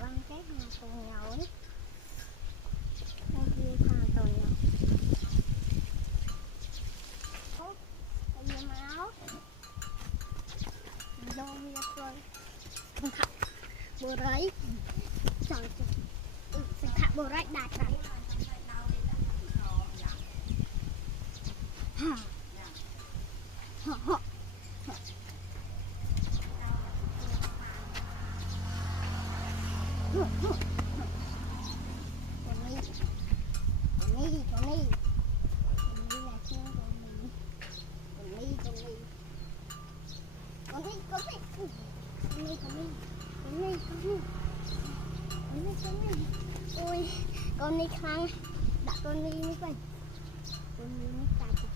băng cái hàng tồn nhau ấy. Đây kia hàng tồn nhau. Ủa, cái gì mà áo? Đâu biết rồi. Không khóc. Bố rấy. Sao chứ? Sẽ khóc bố rấy đạt rồi. Hả? Hả? Hả? Ôi, con đi khăn, đã con đi như vậy, con đi như vậy.